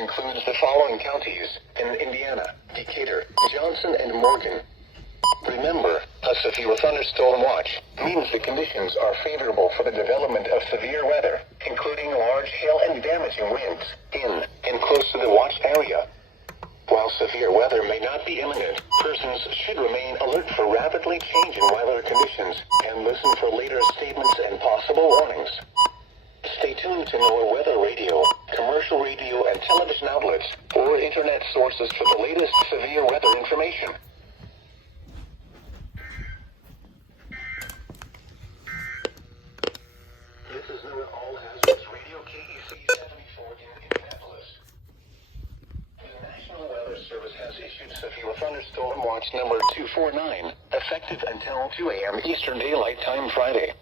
includes the following counties in Indiana: Decatur, Johnson, and Morgan. Remember, a severe thunderstorm watch means the conditions are favorable for the development of severe weather, including large hail and damaging winds in and close to the watch area. While severe weather may not be imminent, persons should remain alert for rapidly changing weather conditions and listen for later statements and possible warnings. Stay tuned to NOAA weather radio, commercial radio and television outlets, or internet sources for the latest severe weather information. This is NOAA All Hazards Radio KEC 74 in Indianapolis. The National Weather Service has issued severe thunderstorm watch number 249, effective until 2 a.m. Eastern Daylight Time Friday.